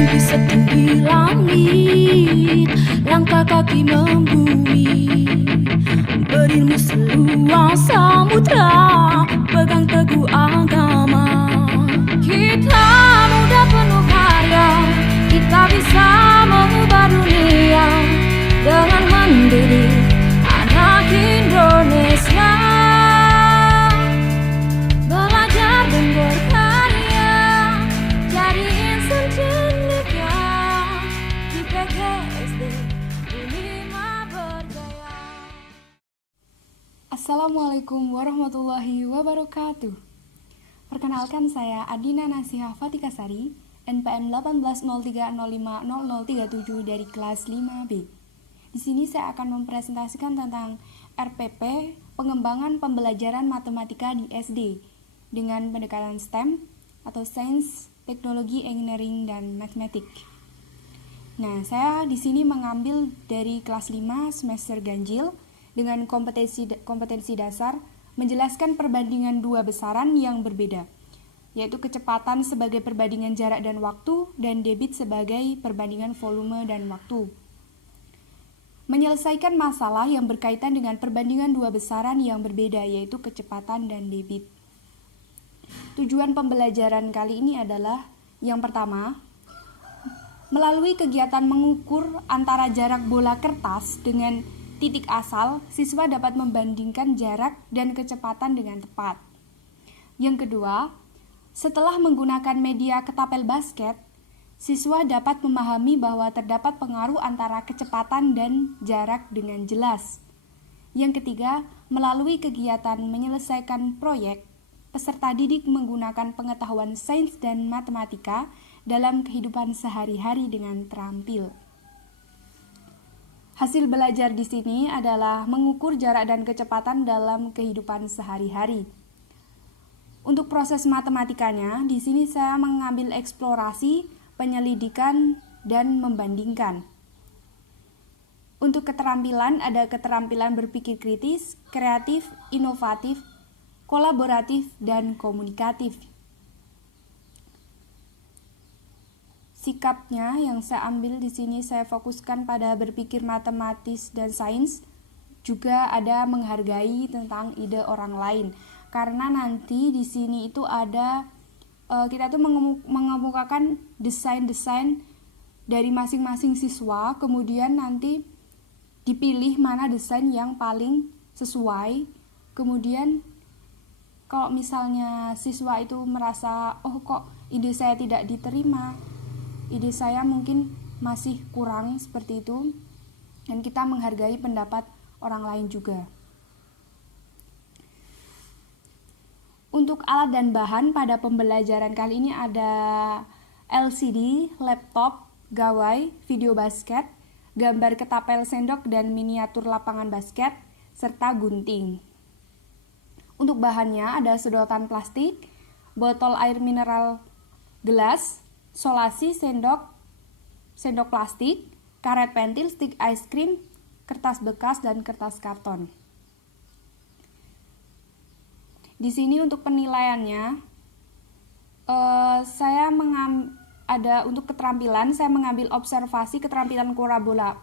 Mimpi setinggi langit, langkah kaki membumi, berilmu seluas samudra, pegang teguh agama. Kita muda penuh karya, kita bisa mengubah dunia dengan mendidik anak Indonesia. Belajar dan berkarya, jadi insan cendekia di PGSD Unima Berjaya. Assalamualaikum warahmatullahi wabarakatuh. Perkenalkan, saya Adina Nasihah Fatikasari, NPM 1803050037 dari kelas 5B. Di sini saya akan mempresentasikan tentang RPP, pengembangan pembelajaran matematika di SD dengan pendekatan STEM atau Sains, Teknologi, Engineering, dan Matematik. Nah, saya di sini mengambil dari kelas 5 semester ganjil dengan kompetensi dasar menjelaskan perbandingan dua besaran yang berbeda, yaitu kecepatan sebagai perbandingan jarak dan waktu dan debit sebagai perbandingan volume dan waktu. Menyelesaikan masalah yang berkaitan dengan perbandingan dua besaran yang berbeda, yaitu kecepatan dan debit. Tujuan pembelajaran kali ini adalah yang pertama, melalui kegiatan mengukur antara jarak bola kertas dengan titik asal, siswa dapat membandingkan jarak dan kecepatan dengan tepat. Yang kedua, setelah menggunakan media ketapel basket, siswa dapat memahami bahwa terdapat pengaruh antara kecepatan dan jarak dengan jelas. Yang ketiga, melalui kegiatan menyelesaikan proyek, peserta didik menggunakan pengetahuan sains dan matematika dalam kehidupan sehari-hari dengan terampil. Hasil belajar di sini adalah mengukur jarak dan kecepatan dalam kehidupan sehari-hari. Untuk proses matematikanya, di sini saya mengambil eksplorasi, penyelidikan, dan membandingkan. Untuk keterampilan, ada keterampilan berpikir kritis, kreatif, inovatif, kolaboratif, dan komunikatif. Sikapnya yang saya ambil di sini, saya fokuskan pada berpikir matematis dan sains, juga ada menghargai tentang ide orang lain. Karena nanti di sini itu ada kita tuh mengemukakan desain-desain dari masing-masing siswa, kemudian nanti dipilih mana desain yang paling sesuai. Kemudian kalau misalnya siswa itu merasa, oh kok ide saya tidak diterima, ide saya mungkin masih kurang seperti itu, dan kita menghargai pendapat orang lain juga. Untuk alat dan bahan pada pembelajaran kali ini ada LCD, laptop, gawai, video basket, gambar ketapel sendok dan miniatur lapangan basket, serta gunting. Untuk bahannya ada sedotan plastik, botol air mineral gelas, solasi, sendok plastik, karet pentil, stik ice cream, kertas bekas, dan kertas karton. Di sini untuk penilaiannya, untuk keterampilan saya mengambil observasi, keterampilan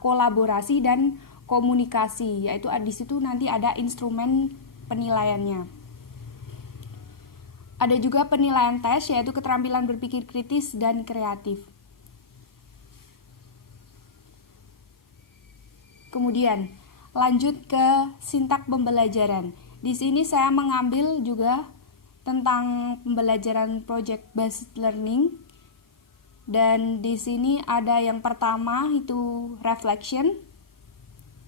kolaborasi, dan komunikasi, yaitu di situ nanti ada instrumen penilaiannya. Ada juga penilaian tes, yaitu keterampilan berpikir kritis dan kreatif. Kemudian, lanjut ke sintak pembelajaran. Di sini saya mengambil juga tentang pembelajaran project based learning. Dan di sini ada yang pertama itu reflection.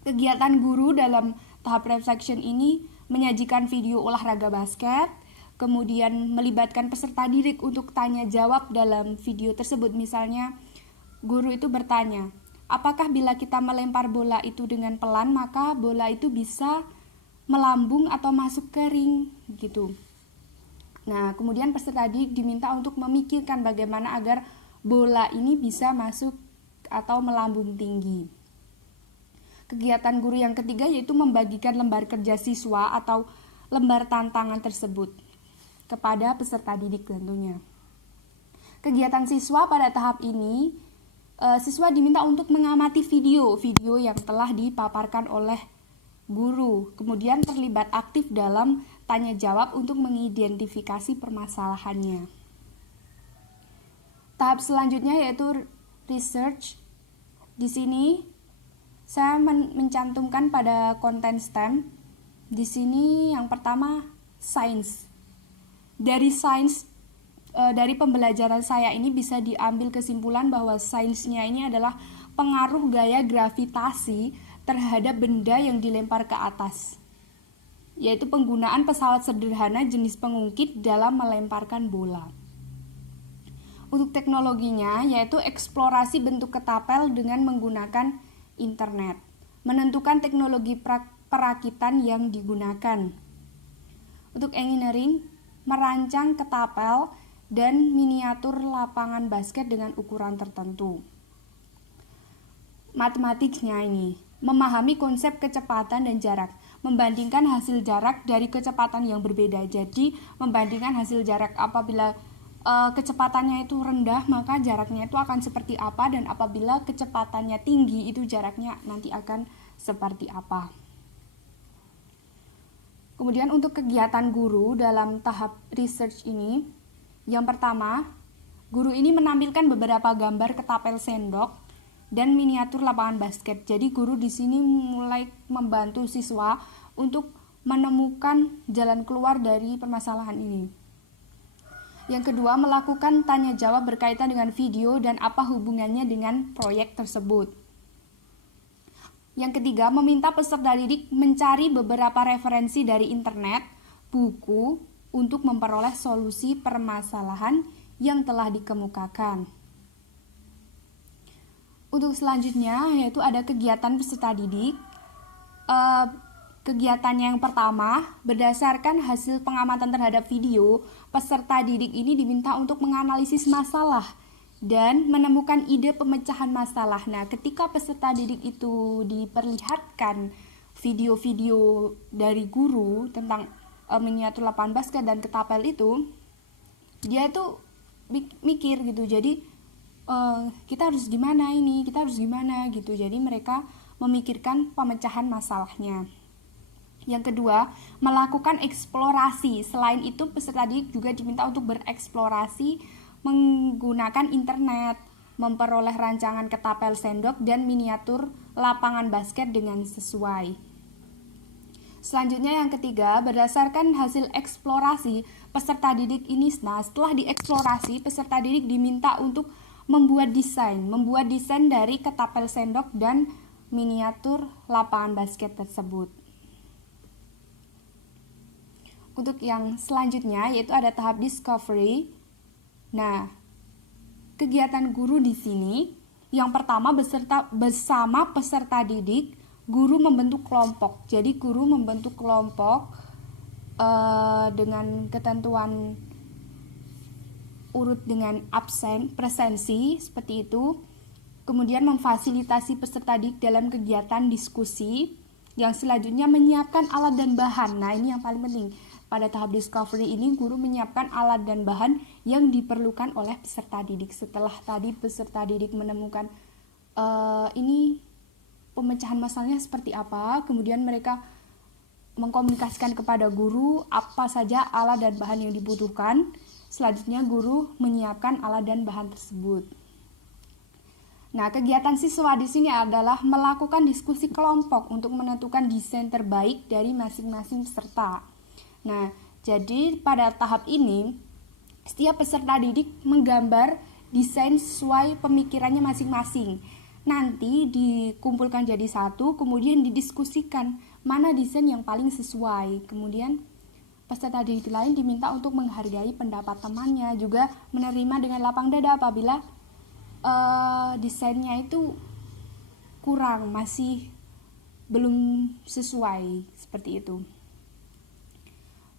Kegiatan guru dalam tahap reflection ini menyajikan video olahraga basket, kemudian melibatkan peserta didik untuk tanya jawab dalam video tersebut. Misalnya, guru itu bertanya, apakah bila kita melempar bola itu dengan pelan, maka bola itu bisa melambung atau masuk ke ring, gitu. Nah, kemudian peserta didik diminta untuk memikirkan bagaimana agar bola ini bisa masuk atau melambung tinggi. Kegiatan guru yang ketiga yaitu membagikan lembar kerja siswa atau lembar tantangan tersebut kepada peserta didik tentunya. kegiatan siswa pada tahap ini, siswa diminta untuk mengamati video yang telah dipaparkan oleh guru, kemudian terlibat aktif dalam tanya jawab untuk mengidentifikasi permasalahannya. Tahap selanjutnya yaitu research. Di sini saya mencantumkan pada konten STEM. Di sini yang pertama sains. Dari sains, dari pembelajaran saya ini bisa diambil kesimpulan bahwa sainsnya ini adalah pengaruh gaya gravitasi terhadap benda yang dilempar ke atas, yaitu penggunaan pesawat sederhana jenis pengungkit dalam melemparkan bola. Untuk teknologinya, yaitu eksplorasi bentuk ketapel dengan menggunakan internet, menentukan teknologi perakitan yang digunakan. Untuk engineering, merancang ketapel dan miniatur lapangan basket dengan ukuran tertentu. Matematiknya ini, memahami konsep kecepatan dan jarak, membandingkan hasil jarak dari kecepatan yang berbeda. Jadi, membandingkan hasil jarak apabila kecepatannya itu rendah, maka jaraknya itu akan seperti apa, dan apabila kecepatannya tinggi, itu jaraknya nanti akan seperti apa. Kemudian untuk kegiatan guru dalam tahap research ini, yang pertama, guru ini menampilkan beberapa gambar ketapel sendok dan miniatur lapangan basket. Jadi guru di sini mulai membantu siswa untuk menemukan jalan keluar dari permasalahan ini. Yang kedua, melakukan tanya jawab berkaitan dengan video dan apa hubungannya dengan proyek tersebut. Yang ketiga, meminta peserta didik mencari beberapa referensi dari internet, buku, untuk memperoleh solusi permasalahan yang telah dikemukakan. Untuk selanjutnya, yaitu ada kegiatan peserta didik. Kegiatannya yang pertama, berdasarkan hasil pengamatan terhadap video, peserta didik ini diminta untuk menganalisis masalah dan menemukan ide pemecahan masalah. Nah, ketika peserta didik itu diperlihatkan video-video dari guru tentang miniatur lapangan basket dan ketapel itu, dia itu mikir gitu. Jadi kita harus gimana ini, kita harus gimana gitu. Jadi mereka memikirkan pemecahan masalahnya. Yang kedua, melakukan eksplorasi. Selain itu, peserta didik juga diminta untuk bereksplorasi menggunakan internet, memperoleh rancangan ketapel sendok dan miniatur lapangan basket dengan sesuai. Selanjutnya yang ketiga, berdasarkan hasil eksplorasi peserta didik ini, setelah dieksplorasi, peserta didik diminta untuk membuat desain dari ketapel sendok dan miniatur lapangan basket tersebut. Untuk yang selanjutnya yaitu ada tahap discovery. Nah, kegiatan guru di sini yang pertama bersama peserta didik, guru membentuk kelompok. Jadi guru membentuk kelompok dengan ketentuan urut dengan absen, presensi seperti itu. Kemudian memfasilitasi peserta didik dalam kegiatan diskusi. Yang selanjutnya menyiapkan alat dan bahan. Nah, ini yang paling penting. Pada tahap discovery ini, guru menyiapkan alat dan bahan yang diperlukan oleh peserta didik. Setelah tadi peserta didik menemukan ini pemecahan masalahnya seperti apa, kemudian mereka mengkomunikasikan kepada guru apa saja alat dan bahan yang dibutuhkan. Selanjutnya guru menyiapkan alat dan bahan tersebut. Nah, kegiatan siswa di sini adalah melakukan diskusi kelompok untuk menentukan desain terbaik dari masing-masing peserta. Nah, jadi pada tahap ini, setiap peserta didik menggambar desain sesuai pemikirannya masing-masing. Nanti dikumpulkan jadi satu, kemudian didiskusikan mana desain yang paling sesuai. Kemudian peserta didik lain diminta untuk menghargai pendapat temannya, juga menerima dengan lapang dada apabila desainnya itu kurang, masih belum sesuai, seperti itu.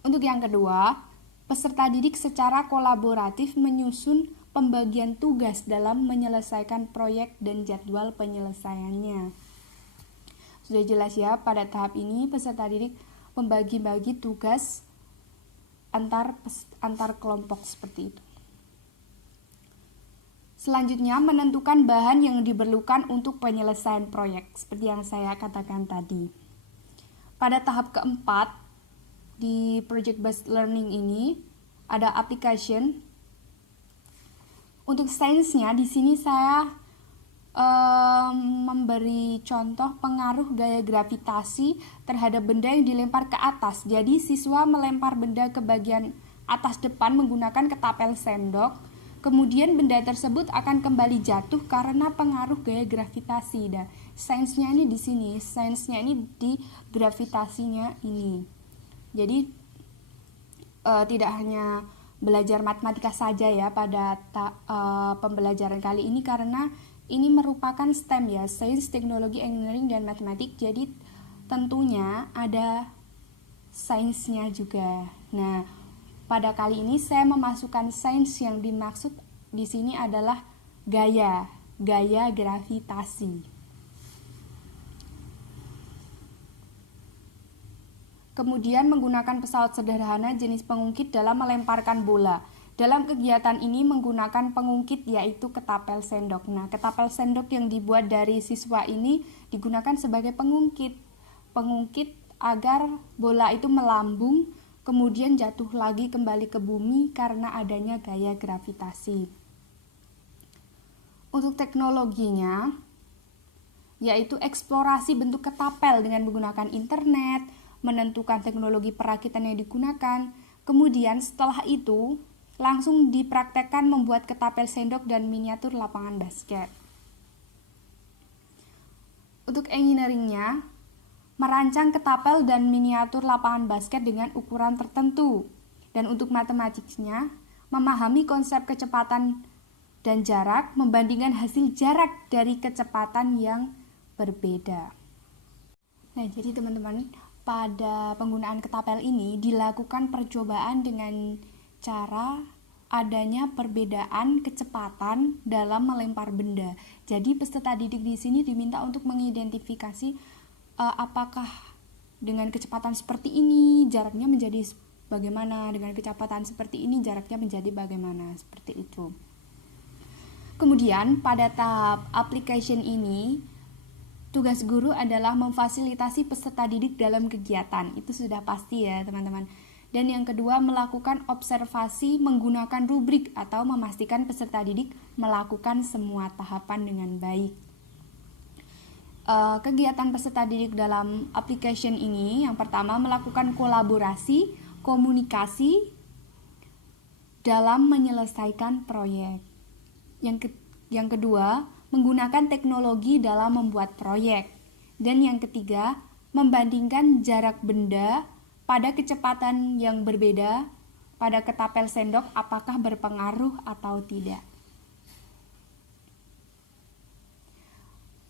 Untuk yang kedua, peserta didik secara kolaboratif menyusun pembagian tugas dalam menyelesaikan proyek dan jadwal penyelesaiannya. Sudah jelas ya, pada tahap ini peserta didik membagi-bagi tugas antar kelompok seperti itu. Selanjutnya, menentukan bahan yang diperlukan untuk penyelesaian proyek, seperti yang saya katakan tadi. Pada tahap keempat, di project based learning ini, ada application. Untuk sainsnya, di sini saya memberi contoh pengaruh gaya gravitasi terhadap benda yang dilempar ke atas. Jadi, siswa melempar benda ke bagian atas depan menggunakan ketapel sendok. Kemudian benda tersebut akan kembali jatuh karena pengaruh gaya gravitasi. Dan sainsnya ini di sini, sainsnya ini di gravitasinya ini. Jadi tidak hanya belajar matematika saja ya pada pembelajaran kali ini, karena ini merupakan STEM ya, Sains, Teknologi, Engineering, dan Matematik. Jadi tentunya ada sainsnya juga. Nah, pada kali ini saya memasukkan sains yang dimaksud di sini adalah gaya gravitasi. Kemudian menggunakan pesawat sederhana jenis pengungkit dalam melemparkan bola. Dalam kegiatan ini menggunakan pengungkit yaitu ketapel sendok. Nah, ketapel sendok yang dibuat dari siswa ini digunakan sebagai pengungkit. Pengungkit agar bola itu melambung kemudian jatuh lagi kembali ke bumi karena adanya gaya gravitasi. Untuk teknologinya, yaitu eksplorasi bentuk ketapel dengan menggunakan internet, menentukan teknologi perakitan yang digunakan, kemudian setelah itu langsung dipraktekkan membuat ketapel sendok dan miniatur lapangan basket. Untuk engineeringnya, merancang ketapel dan miniatur lapangan basket dengan ukuran tertentu. Dan untuk matematiknya, memahami konsep kecepatan dan jarak, membandingkan hasil jarak dari kecepatan yang berbeda. Nah, jadi teman-teman, pada penggunaan ketapel ini dilakukan percobaan dengan cara adanya perbedaan kecepatan dalam melempar benda. Jadi peserta didik di sini diminta untuk mengidentifikasi apakah dengan kecepatan seperti ini jaraknya menjadi bagaimana, dengan kecepatan seperti ini jaraknya menjadi bagaimana, seperti itu. Kemudian pada tahap application ini, tugas guru adalah memfasilitasi peserta didik dalam kegiatan. Itu sudah pasti ya teman-teman. Dan yang kedua, melakukan observasi menggunakan rubrik atau memastikan peserta didik melakukan semua tahapan dengan baik. Kegiatan peserta didik dalam application ini, yang pertama melakukan kolaborasi, komunikasi dalam menyelesaikan proyek. Yang kedua, menggunakan teknologi dalam membuat proyek. Dan yang ketiga, membandingkan jarak benda pada kecepatan yang berbeda pada ketapel sendok apakah berpengaruh atau tidak.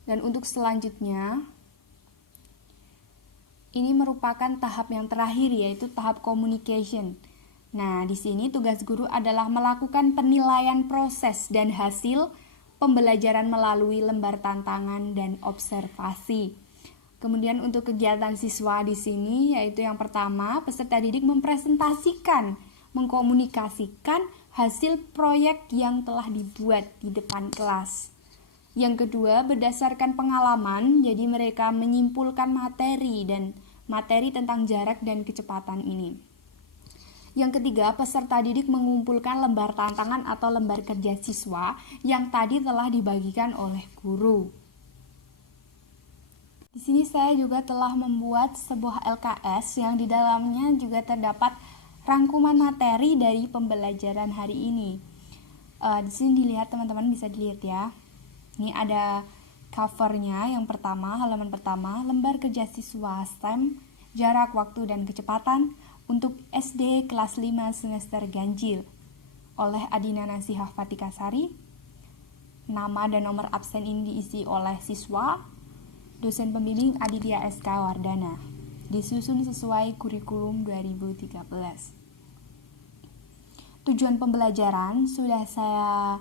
Dan untuk selanjutnya, ini merupakan tahap yang terakhir, yaitu tahap communication. Nah, di sini tugas guru adalah melakukan penilaian proses dan hasil pembelajaran melalui lembar tantangan dan observasi. Kemudian untuk kegiatan siswa di sini, yaitu yang pertama, peserta didik mempresentasikan, mengkomunikasikan hasil proyek yang telah dibuat di depan kelas. Yang kedua, berdasarkan pengalaman, jadi mereka menyimpulkan materi tentang jarak dan kecepatan ini. Yang ketiga, peserta didik mengumpulkan lembar tantangan atau lembar kerja siswa yang tadi telah dibagikan oleh guru. Di sini saya juga telah membuat sebuah LKS yang di dalamnya juga terdapat rangkuman materi dari pembelajaran hari ini. Di sini dilihat teman-teman, bisa dilihat ya. Ini ada covernya. Yang pertama, halaman pertama, lembar kerja siswa STEM, jarak, waktu, dan kecepatan untuk SD kelas 5 semester ganjil oleh Adina Nasihah Fatikasari. Nama dan nomor absen ini diisi oleh siswa, dosen pembimbing Aditya SK Wardana. Disusun sesuai kurikulum 2013. Tujuan pembelajaran sudah saya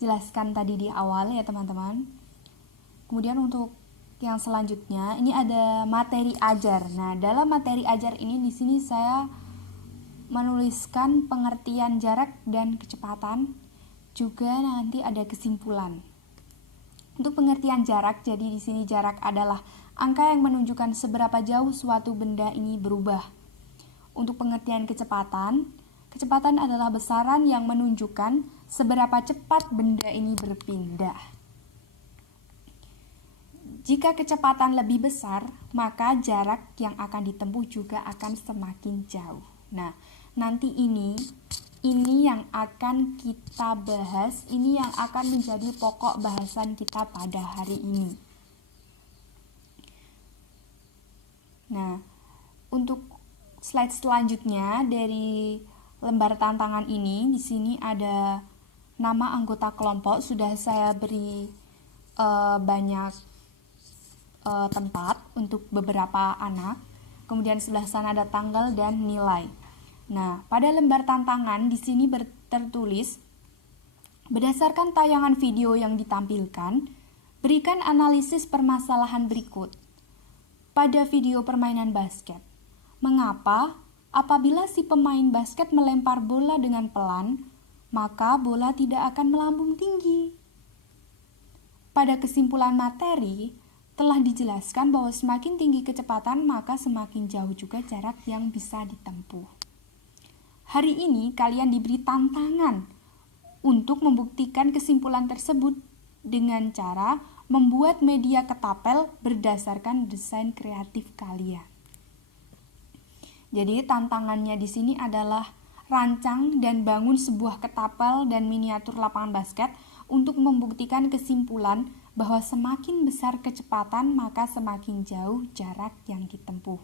jelaskan tadi di awal ya teman-teman. Kemudian untuk yang selanjutnya, ini ada materi ajar. Nah, dalam materi ajar ini di sini saya menuliskan pengertian jarak dan kecepatan juga nanti ada kesimpulan. Untuk pengertian jarak, jadi di sini jarak adalah angka yang menunjukkan seberapa jauh suatu benda ini berubah. Untuk pengertian kecepatan, kecepatan adalah besaran yang menunjukkan seberapa cepat benda ini berpindah. Jika kecepatan lebih besar, maka jarak yang akan ditempuh juga akan semakin jauh. Nah, nanti ini yang akan kita bahas, ini yang akan menjadi pokok bahasan kita pada hari ini. Nah, untuk slide selanjutnya dari lembar tantangan ini, di sini ada nama anggota kelompok, sudah saya beri banyak tempat untuk beberapa anak. Kemudian sebelah sana ada tanggal dan nilai. Nah, pada lembar tantangan di sini tertulis, berdasarkan tayangan video yang ditampilkan, berikan analisis permasalahan berikut. Pada video permainan basket, mengapa apabila si pemain basket melempar bola dengan pelan, maka bola tidak akan melambung tinggi? Pada kesimpulan materi, telah dijelaskan bahwa semakin tinggi kecepatan, maka semakin jauh juga jarak yang bisa ditempuh. Hari ini kalian diberi tantangan untuk membuktikan kesimpulan tersebut dengan cara membuat media ketapel berdasarkan desain kreatif kalian. Jadi tantangannya di sini adalah rancang dan bangun sebuah ketapel dan miniatur lapangan basket untuk membuktikan kesimpulan bahwa semakin besar kecepatan maka semakin jauh jarak yang ditempuh.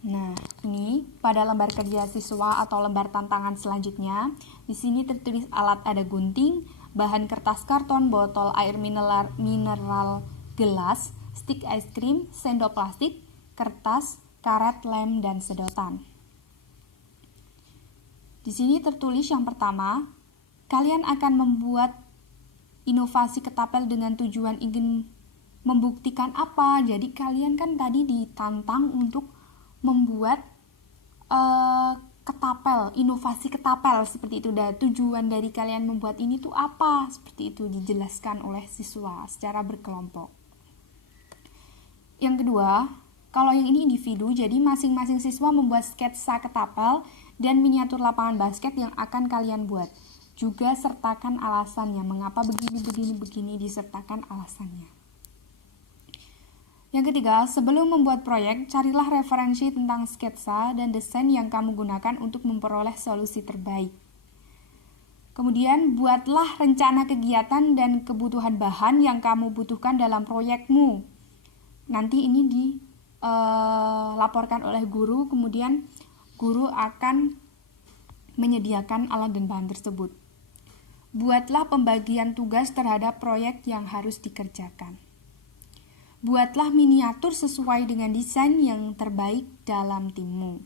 Nah, ini pada lembar kerja siswa atau lembar tantangan selanjutnya, di sini tertulis alat ada gunting, bahan kertas karton, botol air mineral gelas, stik es krim, sendok plastik, kertas, karet, lem, dan sedotan. Di sini tertulis yang pertama, kalian akan membuat inovasi ketapel dengan tujuan ingin membuktikan apa. Jadi kalian kan tadi ditantang untuk membuat ketapel, inovasi ketapel seperti itu. Dan tujuan dari kalian membuat ini tuh apa? Seperti itu dijelaskan oleh siswa secara berkelompok. Yang kedua, kalau yang ini individu, jadi masing-masing siswa membuat sketsa ketapel dan miniatur lapangan basket yang akan kalian buat. Juga sertakan alasannya, mengapa begini, disertakan alasannya. Yang ketiga, sebelum membuat proyek, carilah referensi tentang sketsa dan desain yang kamu gunakan untuk memperoleh solusi terbaik. Kemudian, buatlah rencana kegiatan dan kebutuhan bahan yang kamu butuhkan dalam proyekmu. Nanti ini dilaporkan oleh guru, kemudian guru akan menyediakan alat dan bahan tersebut. Buatlah pembagian tugas terhadap proyek yang harus dikerjakan. Buatlah miniatur sesuai dengan desain yang terbaik dalam timmu.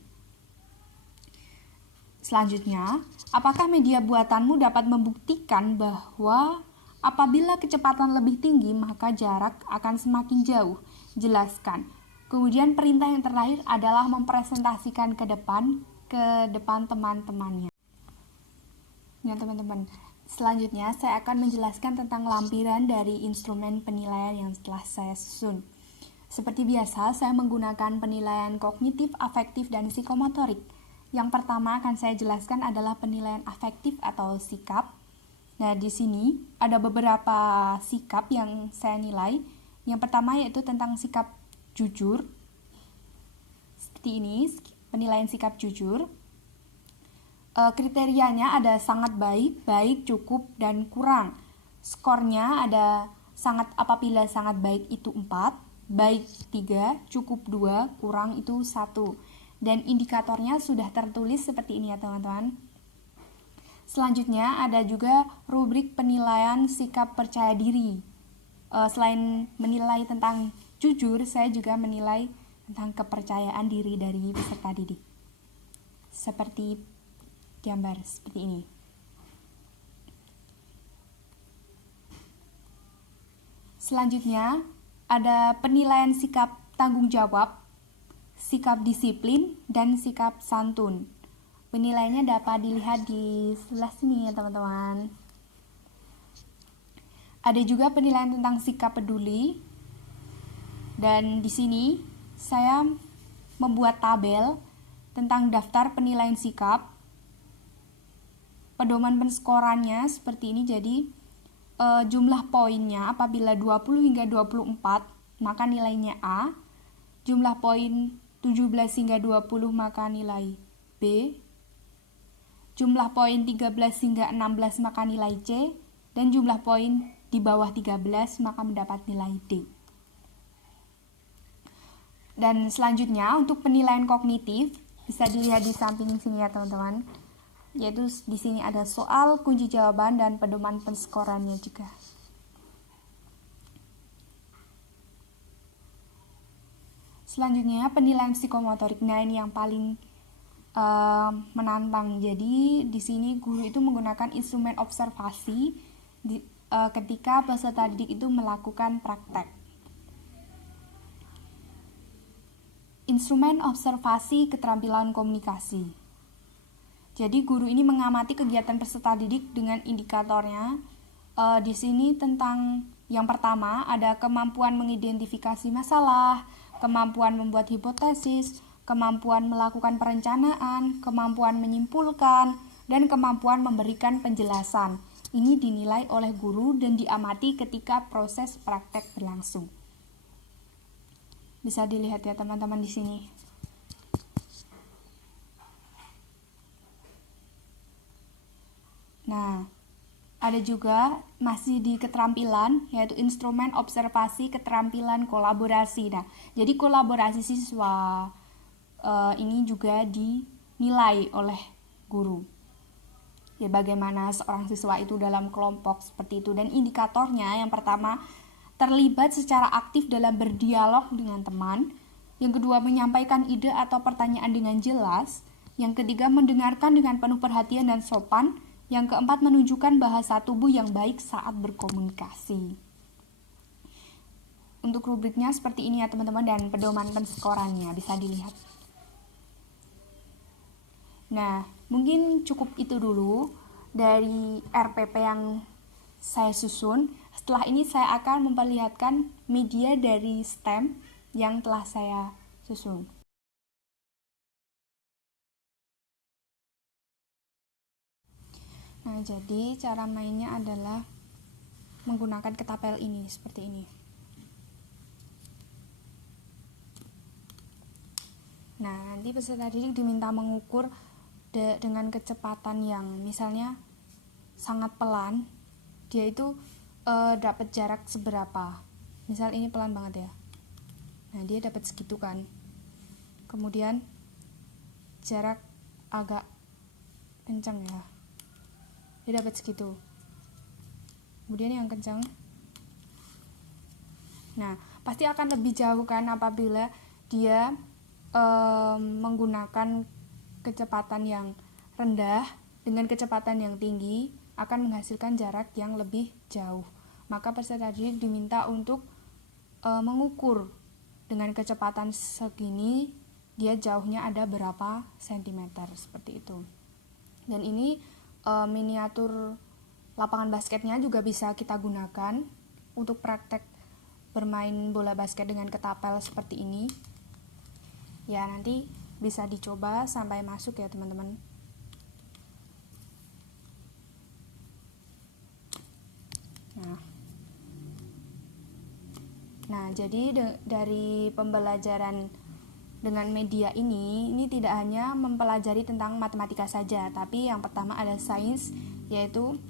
Selanjutnya, apakah media buatanmu dapat membuktikan bahwa apabila kecepatan lebih tinggi, maka jarak akan semakin jauh? Jelaskan. Kemudian perintah yang terakhir adalah mempresentasikan ke depan teman-temannya. Ya teman-teman, selanjutnya saya akan menjelaskan tentang lampiran dari instrumen penilaian yang telah saya susun. Seperti biasa, saya menggunakan penilaian kognitif, afektif, dan psikomotorik. Yang pertama akan saya jelaskan adalah penilaian afektif atau sikap. Nah, di sini ada beberapa sikap yang saya nilai. Yang pertama yaitu tentang sikap jujur. Seperti ini, penilaian sikap jujur. Kriterianya ada sangat baik, cukup, dan kurang. Skornya ada apabila sangat baik itu 4, baik 3, cukup 2, kurang itu 1. Dan indikatornya sudah tertulis seperti ini ya teman-teman. Selanjutnya ada juga rubrik penilaian sikap percaya diri. Selain menilai tentang jujur, saya juga menilai tentang kepercayaan diri dari peserta didik. Seperti gambar seperti ini. Selanjutnya ada penilaian sikap tanggung jawab, sikap disiplin, dan sikap santun. Penilaiannya dapat dilihat di sebelah sini ya teman-teman. Ada juga penilaian tentang sikap peduli. Dan di sini saya membuat tabel tentang daftar penilaian sikap. Pedoman penskorannya seperti ini, jadi jumlah poinnya apabila 20 hingga 24 maka nilainya A. Jumlah poin 17 hingga 20 maka nilai B. Jumlah poin 13 hingga 16 maka nilai C, dan jumlah poin di bawah 13 maka mendapat nilai D. Dan selanjutnya untuk penilaian kognitif bisa dilihat di samping sini ya teman-teman. Yaitu di sini ada soal, kunci jawaban, dan pedoman penskorannya juga. Selanjutnya penilaian psikomotorik. Nah, ini yang paling menantang. Jadi di sini guru itu menggunakan instrumen observasi ketika peserta didik itu melakukan praktek. Instrumen observasi keterampilan komunikasi. Jadi guru ini mengamati kegiatan peserta didik dengan indikatornya. Di sini tentang yang pertama ada kemampuan mengidentifikasi masalah, kemampuan membuat hipotesis, kemampuan melakukan perencanaan, kemampuan menyimpulkan, dan kemampuan memberikan penjelasan. Ini dinilai oleh guru dan diamati ketika proses praktek berlangsung. Bisa dilihat ya teman-teman di sini. Nah, ada juga masih di keterampilan, yaitu instrumen observasi keterampilan kolaborasi. Nah, jadi kolaborasi siswa ini juga dinilai oleh guru. Ya, bagaimana seorang siswa itu dalam kelompok seperti itu. Dan indikatornya yang pertama, terlibat secara aktif dalam berdialog dengan teman. Yang kedua, menyampaikan ide atau pertanyaan dengan jelas. Yang ketiga, mendengarkan dengan penuh perhatian dan sopan. Yang keempat, menunjukkan bahasa tubuh yang baik saat berkomunikasi. Untuk rubriknya seperti ini ya teman-teman, dan pedoman penskorannya bisa dilihat. Nah, mungkin cukup itu dulu dari RPP yang saya susun. Setelah ini saya akan memperlihatkan media dari STEM yang telah saya susun. Nah, jadi cara mainnya adalah menggunakan ketapel ini, seperti ini. Nah, nanti peserta didik diminta mengukur dengan kecepatan yang misalnya sangat pelan, dia itu dapat jarak seberapa. Misal ini pelan banget ya. Nah, dia dapat segitu kan. Kemudian jarak agak kencang ya. Dia dapat segitu. Kemudian yang kencang. Nah, pasti akan lebih jauh kan apabila dia menggunakan kecepatan yang rendah dengan kecepatan yang tinggi akan menghasilkan jarak yang lebih jauh. Maka peserta didik diminta untuk mengukur dengan kecepatan segini dia jauhnya ada berapa sentimeter seperti itu. Dan ini miniatur lapangan basketnya juga bisa kita gunakan untuk praktek bermain bola basket dengan ketapel seperti ini. Ya, nanti bisa dicoba sampai masuk ya teman-teman. Nah, jadi dari pembelajaran dengan media ini tidak hanya mempelajari tentang matematika saja, tapi yang pertama ada sains, yaitu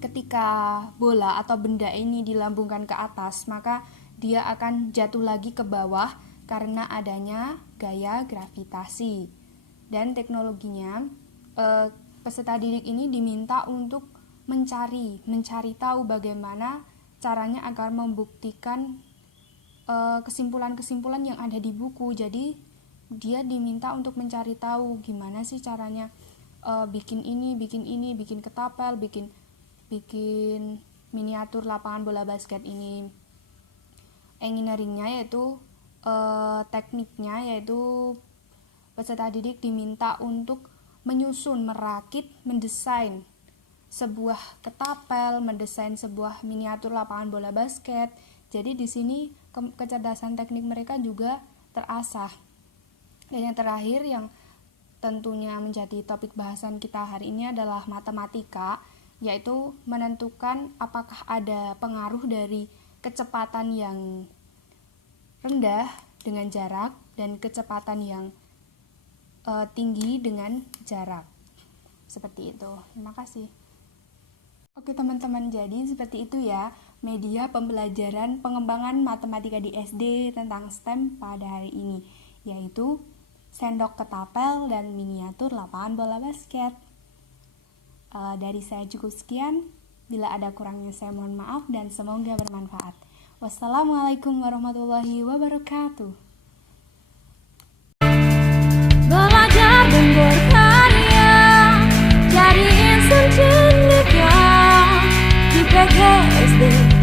ketika bola atau benda ini dilambungkan ke atas, maka dia akan jatuh lagi ke bawah karena adanya gaya gravitasi. Dan teknologinya, peserta didik ini diminta untuk mencari tahu bagaimana caranya agar membuktikan kesimpulan-kesimpulan yang ada di buku. Jadi dia diminta untuk mencari tahu gimana sih caranya bikin bikin ketapel, bikin miniatur lapangan bola basket ini. Engineeringnya yaitu tekniknya, yaitu peserta didik diminta untuk menyusun, merakit, mendesain sebuah ketapel, mendesain sebuah miniatur lapangan bola basket. Jadi di sini kecerdasan teknik mereka juga terasah. Dan yang terakhir yang tentunya menjadi topik bahasan kita hari ini adalah matematika, yaitu menentukan apakah ada pengaruh dari kecepatan yang rendah dengan jarak dan kecepatan yang tinggi dengan jarak. Seperti itu. Terima kasih. Oke teman-teman, jadi seperti itu ya media pembelajaran pengembangan matematika di SD tentang STEM pada hari ini, yaitu sendok ketapel dan miniatur lapangan bola basket. Dari saya cukup sekian. Bila ada kurangnya saya mohon maaf dan semoga bermanfaat. Wassalamualaikum warahmatullahi wabarakatuh. Belajar dan berkarya, jadi insan cendekia di PGSD.